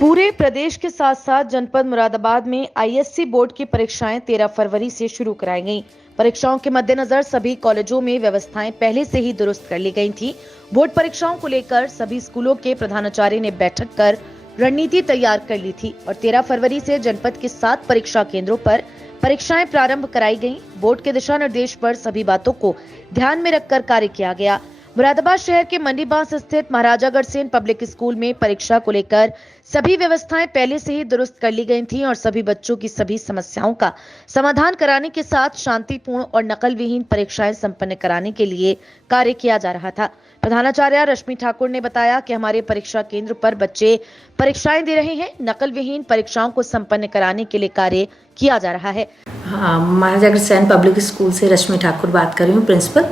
पूरे प्रदेश के साथ साथ जनपद मुरादाबाद में आईएससी बोर्ड की परीक्षाएं 13 फरवरी से शुरू कराई गईं। परीक्षाओं के मद्देनजर सभी कॉलेजों में व्यवस्थाएं पहले से ही दुरुस्त कर ली गई थीं। बोर्ड परीक्षाओं को लेकर सभी स्कूलों के प्रधानाचार्य ने बैठक कर रणनीति तैयार कर ली थी और 13 फरवरी से जनपद के 7 परीक्षा केंद्रों पर परीक्षाएं प्रारंभ कराई गईं। बोर्ड के दिशा निर्देश पर सभी बातों को ध्यान में रखकर कार्य किया गया। मुरादाबाद शहर के मंडी बांस स्थित महाराजा अग्रसेन पब्लिक स्कूल में परीक्षा को लेकर सभी व्यवस्थाएं पहले से ही दुरुस्त कर ली गई थीं और सभी बच्चों की सभी समस्याओं का समाधान कराने के साथ शांतिपूर्ण और नकल विहीन परीक्षाएं संपन्न कराने के लिए कार्य किया जा रहा था। प्रधानाचार्य रश्मि ठाकुर ने बताया कि हमारे परीक्षा केंद्र पर बच्चे परीक्षाएं दे रहे हैं। नकल विहीन परीक्षाओं को संपन्न कराने के लिए कार्य किया जा रहा है। हाँ, महाराजा अग्रसेन पब्लिक स्कूल से रश्मि ठाकुर बात कर रही हूँ, प्रिंसिपल।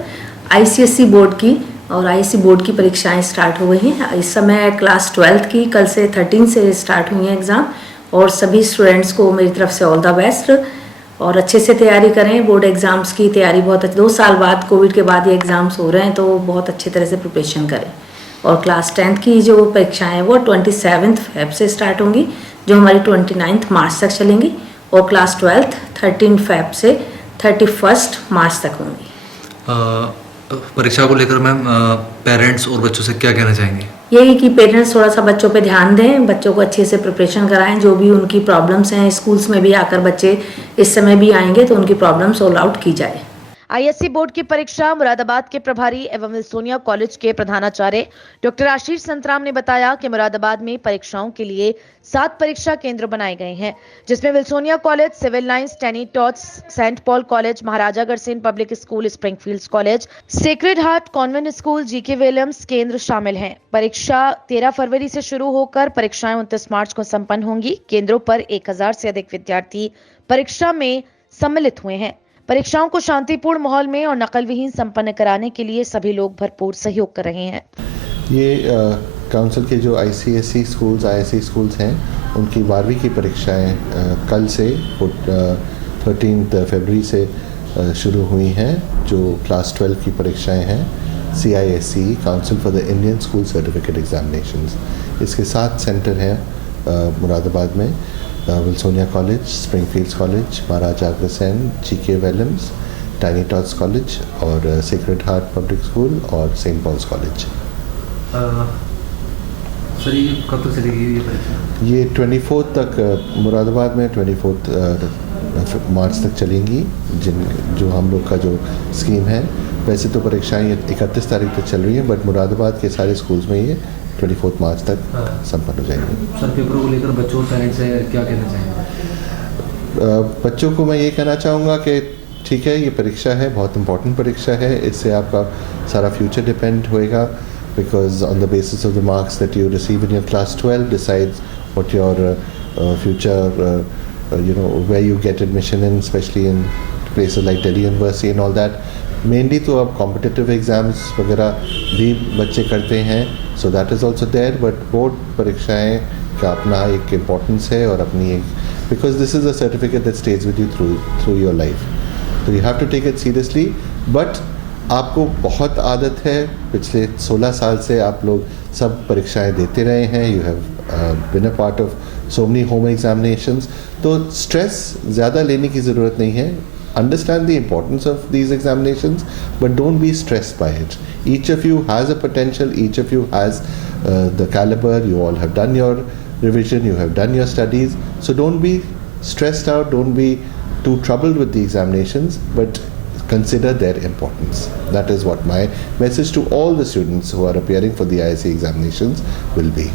आईसीएसई बोर्ड की और आईएससी बोर्ड की परीक्षाएं स्टार्ट हो गई हैं। इस समय क्लास 12th की कल से 13 से स्टार्ट हुई हैं एग्ज़ाम, और सभी स्टूडेंट्स को मेरी तरफ से ऑल द बेस्ट और अच्छे से तैयारी करें। बोर्ड एग्ज़ाम्स की तैयारी बहुत अच्छी, 2 साल बाद कोविड के बाद ये एग्ज़ाम्स हो रहे हैं, तो बहुत अच्छी तरह से प्रिपरेशन करें। और क्लास 10th की जो परीक्षाएँ हैं वो 27 फेब से स्टार्ट होंगी, जो हमारी 29 मार्च तक चलेंगी, और क्लास 12th 13 फेब से 31 मार्च तक होंगी। परीक्षा को लेकर मैम पेरेंट्स और बच्चों से क्या कहना चाहेंगे? यही कि पेरेंट्स थोड़ा सा बच्चों पे ध्यान दें, बच्चों को अच्छे से प्रिपरेशन कराएं। जो भी उनकी प्रॉब्लम्स हैं, स्कूल्स में भी आकर बच्चे इस समय भी आएंगे तो उनकी प्रॉब्लम सॉल्व आउट की जाए। आईएससी बोर्ड की परीक्षा मुरादाबाद के प्रभारी एवं विल्सोनिया कॉलेज के प्रधानाचार्य डॉक्टर आशीष संतराम ने बताया कि मुरादाबाद में परीक्षाओं के लिए 7 परीक्षा केंद्र बनाए गए हैं, जिसमें Wilsonia College, Civil Lines, Tiny Tots, Saint Paul College, Maharaja Agrasen Public School, Springfield College, Sacred Heart Convent School, GK Williams केंद्र शामिल हैं। परीक्षा 13 फरवरी से शुरू होकर परीक्षाएं 29 मार्च को संपन्न होंगी। केंद्रों पर 1000 से अधिक विद्यार्थी परीक्षा में सम्मिलित हुए हैं। परीक्षाओं को शांतिपूर्ण माहौल में और नकल विहीन संपन्न कराने के लिए सभी लोग भरपूर सहयोग कर रहे हैं। ये काउंसिल के जो आईसीएसई स्कूल्स, आईएससी स्कूल्स हैं, उनकी 12वीं की परीक्षाएं कल से 13 फरवरी से शुरू हुई हैं। जो क्लास 12 की परीक्षाएं हैं CISE, Council for the Indian School Certificate Examinations, इसके 7 सेंटर हैं मुरादाबाद में। Wilsonia College, Springfield College, Maharaja Agrasen, GK Williams, Tiny Tots College और सेक्रेड हार्ट पब्लिक स्कूल और सेंट पॉल्स कॉलेज। सर, ये कब तक चलेगी ये परीक्षा? ये 24 तक मुरादाबाद में 24 मार्च तक चलेंगी। जो हम लोग का जो स्कीम है, वैसे तो परीक्षाएं 31 तारीख तक चल रही हैं, बट मुरादाबाद के सारे स्कूल्स में ये 24 मार्च तक संपन्न हो जाएंगे। सर, पेपरों को लेकर बच्चों और पेरेंट्स से क्या कहना चाहेंगे? बच्चों को मैं ये कहना चाहूँगा कि ठीक है, ये परीक्षा है, बहुत इंपॉर्टेंट परीक्षा है। इससे आपका सारा फ्यूचर डिपेंड होएगा, because on the basis of the marks that you receive in your class 12 decides what your future, where you get admission in, especially in places like Delhi University and all that. Mainly तो अब competitive exams वगैरह भी बच्चे करते हैं, so that is also there, but board परीक्षाएं का अपना एक इम्पोर्टेंस है और अपनी एक, because this is a certificate that stays with you through your life, तो you have to take it seriously. But आपको बहुत आदत है, पिछले 16 साल से आप लोग सब परीक्षाएं देते रहे हैं, you have been a part of so many home examinations, तो स्ट्रेस ज़्यादा लेने की ज़रूरत नहीं है। Understand the importance of these examinations, but don't be stressed by it. Each of you has a potential, each of you has the caliber, you all have done your revision, you have done your studies, so don't be stressed out, don't be too troubled with the examinations, but consider their importance. That is what my message to all the students who are appearing for the ISE examinations will be.